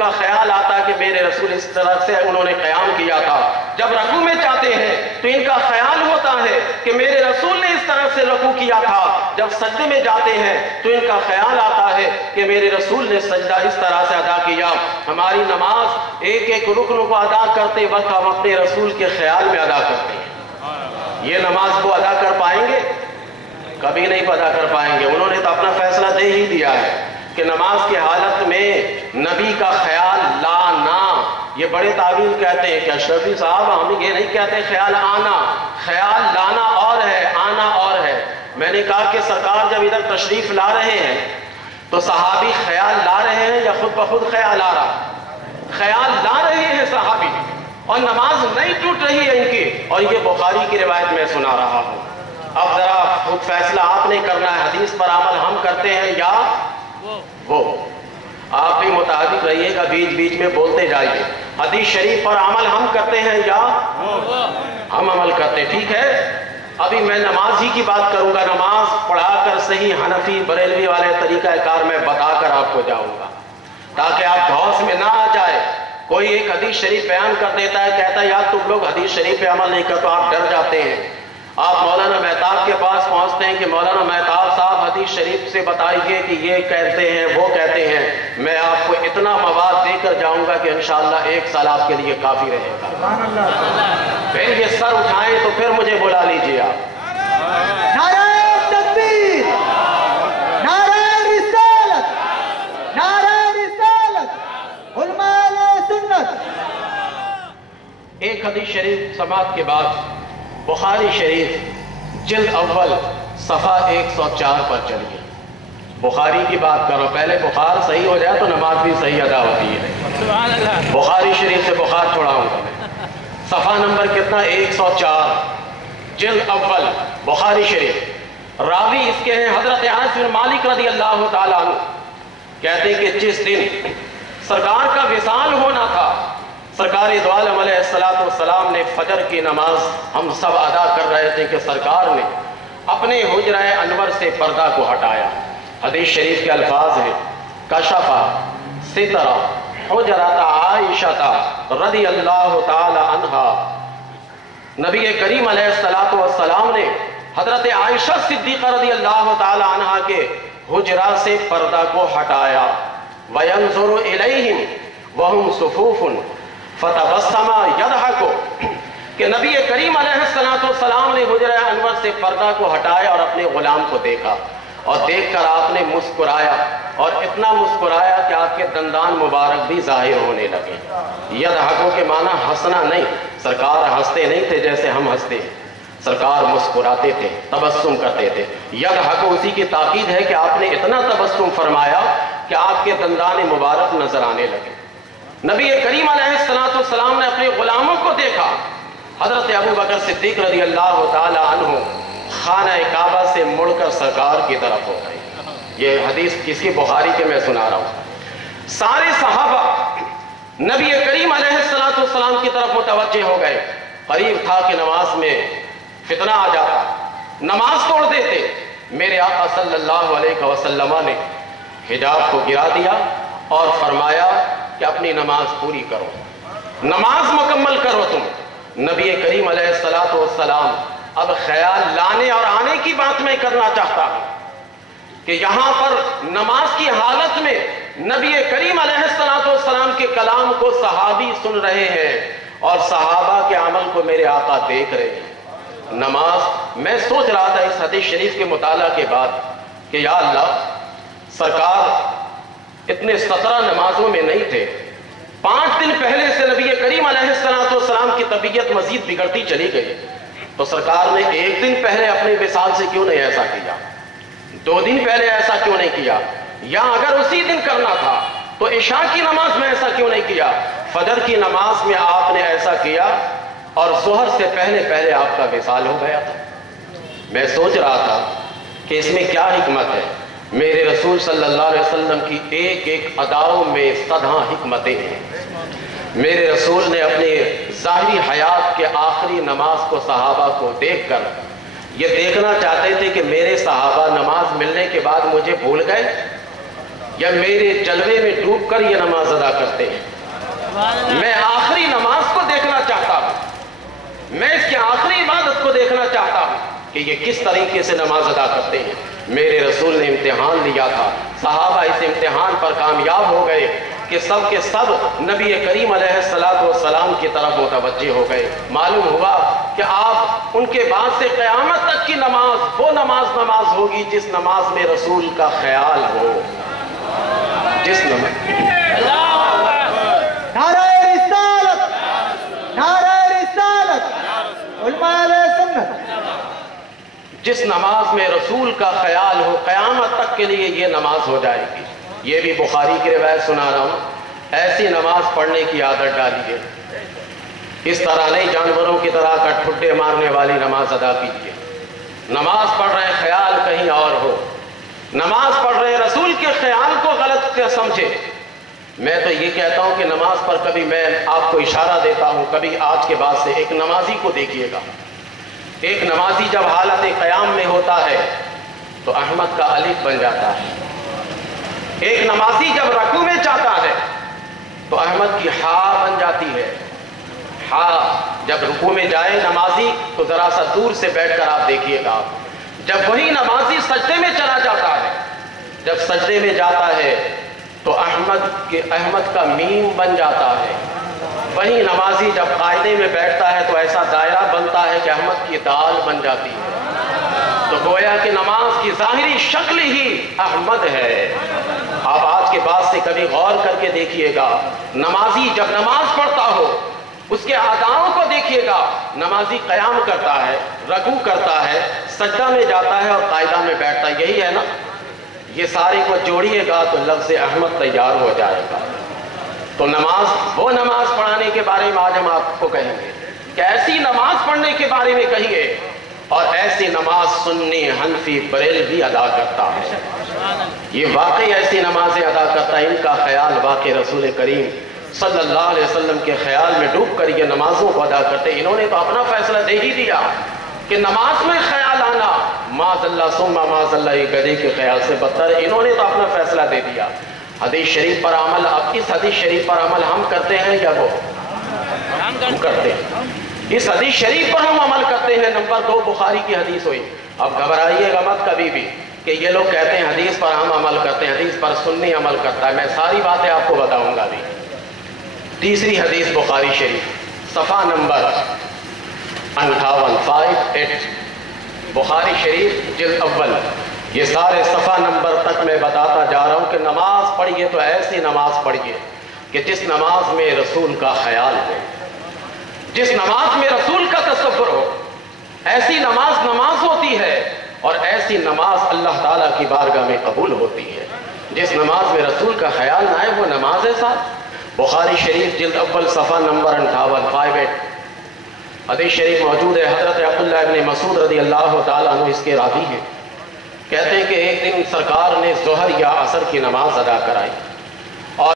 کا خیال آتا کہ میرے رسول اس طرح سے انہوں نے قیام کیا تھا. جب رکوع میں جاتے ہیں تو ان کا خیال ہوتا ہے کہ میرے رسول نے اس طرح سے رکوع کیا تھا. جب سجدے میں جاتے ہیں تو ان کا خیال آتا ہے کہ میرے رسول نے سجدہ اس طرح سے ادا کیا. ہماری نماز ایک ایک رکن کو ادا کرتے وقت ہم اپنے رسول کے خیال میں ادا کرتے ہیں. یہ نماز کو ادا کر پائیں گے؟ کبھی نہیں ادا کر پائیں گے. انہوں نے تو اپنا فیصلہ دے ہی دیا ہے کہ نماز کی حالت میں نبی کا خیال لانا. یہ بڑے تعویل کہتے ہیں کہ اشرفی صاحب ہم یہ نہیں کہتے خیال آنا، خیال لانا اور ہے، آنا اور ہے. میں نے کہا کہ سرکار جب ادھر تشریف لا رہے ہیں تو صحابی خیال لا رہے ہیں یا خود بخود خیال آ رہا؟ خیال لا رہے ہیں صحابی، اور نماز نہیں ٹوٹ رہی ہے ان کی. اور یہ بخاری کی روایت میں سنا رہا ہوں. اب ذرا خود فیصلہ آپ نے کرنا ہے. حدیث پر عمل ہم کرتے ہیں یا وہ؟ آپ بھی متحرک رہیے گا، بیچ بیچ میں بولتے جائیے. حدیث شریف پر عمل ہم کرتے ہیں یا ہم عمل کرتے ہیں؟ ٹھیک ہے. ابھی میں نماز ہی کی بات کروں گا. نماز پڑھا کر صحیح حنفی بریلوی والے طریقہ کار میں بتا کر آپ کو جاؤں گا تاکہ آپ دھوس میں نہ آ جائے. کوئی ایک حدیث شریف بیان کر دیتا ہے، کہتا ہے یار تم لوگ حدیث شریف پہ عمل نہیں کرتے، تو آپ ڈر جاتے ہیں. آپ مولانا مہتاب کے پاس پہنچتے ہیں کہ مولانا مہتاب صاحب حدیث شریف سے بتائیے کہ یہ کہتے ہیں وہ کہتے ہیں. میں آپ کو اتنا مواد دے کر جاؤں گا کہ انشاءاللہ 1 سال آپ کے لیے کافی رہے گا. پھر یہ سر اٹھائیں تو پھر مجھے بلا لیجیے آپ. نعرہ تکبیر، نعرہ رسالت، نعرہ رسالت، علماء سنت. ایک حدیث شریف سماعت کے بعد بخاری شریف جلد اول صفحہ 104 پر چلیے. بخاری کی بات کرو، پہلے بخار صحیح ہو جائے تو نماز بھی صحیح ادا ہوتی ہے. بخاری شریف سے بخار چھوڑاؤں گا میں. صفحہ نمبر کتنا؟ 104 جلد اول بخاری شریف. راوی اس کے ہیں حضرت انس بن مالک رضی اللہ تعالیٰ عنہ. کہتے ہیں کہ جس دن سرکار کا وصال ہونا تھا، سرکار دو عالم علیہ السلام نے فجر کی نماز ہم سب ادا کر رہے تھے کہ سرکار نے اپنے حجرہ انور سے پردہ کو ہٹایا. حدیث شریف کے الفاظ ہیں کشفا سترہ حجرۃ عائشہ رضی اللہ تعالی عنہا. نبی کریم علیہ السلام نے حضرت عائشہ صدیقہ رضی اللہ تعالی عنہا کے حجرہ سے پردہ کو ہٹایا. وینظر الیہم وہم صفوف فتبسم یضحک. کہ نبی کریم علیہ السلام نے حجرہ انور سے پردہ کو ہٹایا اور اپنے غلام کو دیکھا، اور دیکھ کر آپ نے مسکرایا، اور اتنا مسکرایا کہ آپ کے دندان مبارک بھی ظاہر ہونے لگے. یضحکو کے معنی ہنسنا نہیں، سرکار ہنستے نہیں تھے جیسے ہم ہنستے ہیں، سرکار مسکراتے تھے، تبسم کرتے تھے. یضحکو اسی کی تاکید ہے کہ آپ نے اتنا تبسم فرمایا کہ آپ کے دندان مبارک نظر آنے لگے. نبی کریم علیہ السلام نے اپنے غلاموں کو دیکھا. حضرت ابو بکر صدیق رضی اللہ تعالی عنہ خانہ کعبہ سے مڑ کر سرکار کی طرف ہو گئے. یہ حدیث کس کی؟ بخاری کے میں سنا رہا ہوں. سارے صحابہ نبی کریم علیہ السلام کی طرف متوجہ ہو گئے. قریب تھا کہ نماز میں فتنہ آ جاتا، نماز توڑ دیتے. میرے آقا صلی اللہ علیہ وسلم نے حجاب کو گرا دیا اور فرمایا کہ اپنی نماز پوری کرو، نماز مکمل کرو تم. نبی کریم علیہ السلام اب خیال لانے اور آنے کی بات میں کرنا چاہتا ہوں کہ یہاں پر نماز کی حالت میں نبی کریم علیہ السلام کے کلام کو صحابی سن رہے ہیں اور صحابہ کے عمل کو میرے آقا دیکھ رہے ہیں. نماز میں سوچ رہا تھا اس حدیث شریف کے مطالعہ کے بعد کہ یا اللہ، سرکار اتنے 17 نمازوں میں نہیں تھے. 5 دن پہلے سے نبی کریم علیہ السلام کی طبیعت مزید بگڑتی چلی گئی، تو سرکار نے 1 دن پہلے اپنے وصال سے کیوں نہیں ایسا کیا؟ 2 دن پہلے ایسا کیوں نہیں کیا؟ یا اگر اسی دن کرنا تھا تو عشاء کی نماز میں ایسا کیوں نہیں کیا؟ فجر کی نماز میں آپ نے ایسا کیا اور ظہر سے پہلے آپ کا وصال ہو گیا تھا. میں سوچ رہا تھا کہ اس میں کیا حکمت ہے. میرے رسول صلی اللہ علیہ وسلم کی ایک ایک اداؤں میں 100 حکمتیں ہیں. میرے رسول نے اپنے ظاہری حیات کے آخری نماز کو صحابہ کو دیکھ کر یہ دیکھنا چاہتے تھے کہ میرے صحابہ نماز ملنے کے بعد مجھے بھول گئے. یا میرے جلوے میں ڈوب کر یہ نماز ادا کرتے ہیں؟ میں آخری نماز کو دیکھنا چاہتا ہوں، میں اس کی آخری عبادت کو دیکھنا چاہتا ہوں کہ یہ کس طریقے سے نماز ادا کرتے ہیں۔ میرے رسول نے امتحان لیا تھا، صحابہ اس امتحان پر کامیاب ہو گئے کہ سب کے سب نبی کریم علیہ السلام کی طرف متوجہ ہو گئے۔ معلوم ہوا کہ آپ ان کے بعد سے قیامت تک کی نماز وہ نماز ہوگی جس نماز میں رسول کا خیال ہو، جس نماز نعرہ رسالت، نعرہ رسالت، علماء اہل سنت، جس نماز میں رسول کا خیال ہو، قیامت تک کے لیے یہ نماز ہو جائے گی۔ یہ بھی بخاری کی روایت سنا رہا ہوں، ایسی نماز پڑھنے کی عادت ڈالیے، اس طرح نہیں جانوروں کی طرح کا ٹھڈے مارنے والی نماز ادا کیجیے۔ نماز پڑھ رہے ہیں خیال کہیں اور ہو، نماز پڑھ رہے ہیں رسول کے خیال کو غلط سمجھے۔ میں تو یہ کہتا ہوں کہ نماز پر کبھی میں آپ کو اشارہ دیتا ہوں، کبھی آج کے بعد سے ایک نمازی کو دیکھیے گا، ایک نمازی جب حالت قیام میں ہوتا ہے تو احمد کا الف بن جاتا ہے، ایک نمازی جب رکوع میں جاتا ہے تو احمد کی ہا بن جاتی ہے۔ ہا جب رکوع میں جائے نمازی تو ذرا سا دور سے بیٹھ کر آپ دیکھیے گا، جب وہی نمازی سجدے میں چلا جاتا ہے، جب سجدے میں جاتا ہے تو احمد کا میم بن جاتا ہے۔ وہی نمازی جب قاعدے میں بیٹھتا ہے تو ایسا دائرہ بنتا ہے کہ احمد کی دال بن جاتی ہے۔ تو گویا کہ نماز کی ظاہری شکل ہی احمد ہے۔ آپ آج کے بعد سے کبھی غور کر کے دیکھیے گا، نمازی جب نماز پڑھتا ہو اس کے اعضاءوں کو دیکھیے گا، نمازی قیام کرتا ہے، رکوع کرتا ہے، سجدہ میں جاتا ہے اور قاعدہ میں بیٹھتا ہے، یہی ہے نا؟ یہ سارے کو جوڑیے گا تو لفظ احمد تیار ہو جائے گا۔ تو نماز، وہ نماز پڑھانے کے بارے میں آج ہم آپ کو کہیں گے کہ ایسی نماز پڑھنے کے بارے میں کہیے، اور ایسی نماز سنی، حنفی، بریلوی ادا کرتا ہے، یہ واقعی ایسی نمازیں ادا کرتا ہے، ان کا خیال واقعی رسول کریم صلی اللہ علیہ وسلم کے خیال میں ڈوب کر یہ نمازوں کو ادا کرتے۔ انہوں نے تو اپنا فیصلہ دے ہی دیا کہ نماز میں خیال آنا معاذ اللہ ثم معاذ اللہ، یہ گدھے کے خیال سے بدتر ہے۔ انہوں نے تو اپنا فیصلہ دے دیا۔ حدیث شریف پر عمل، اب اس حدیث شریف پر عمل ہم کرتے ہیں یا وہ؟ ہم کرتے ہیں، اس حدیث شریف پر ہم عمل کرتے ہیں۔ نمبر 2 بخاری کی حدیث ہوئی۔ اب گھبرائیے گا مت کبھی بھی کہ یہ لوگ کہتے ہیں حدیث پر ہم عمل کرتے ہیں، حدیث پر سنی عمل کرتا ہے۔ میں ساری باتیں آپ کو بتاؤں گا بھی۔ تیسری حدیث بخاری شریف، صفحہ نمبر 58 بخاری شریف جلد اول، یہ سارے صفحہ نمبر تک میں بتاتا جا رہا ہوں کہ نماز پڑھیے تو ایسی نماز پڑھیے کہ جس نماز میں رسول کا خیال ہو، جس نماز میں رسول کا تصور ہو۔ ایسی نماز ہوتی ہے، اور ایسی نماز اللہ تعالیٰ کی بارگاہ میں قبول ہوتی ہے۔ جس نماز میں رسول کا خیال نہ آئے وہ نماز ہے صاحب۔ بخاری شریف جلد اول صفحہ نمبر 58 حدیث شریف موجود ہے۔ حضرت عبداللہ ابن مسعود رضی اللہ تعالیٰ عنہ اس کے راوی ہیں، کہتے ہیں کہ ایک دن سرکار نے ظہر یا عصر کی نماز ادا کرائی۔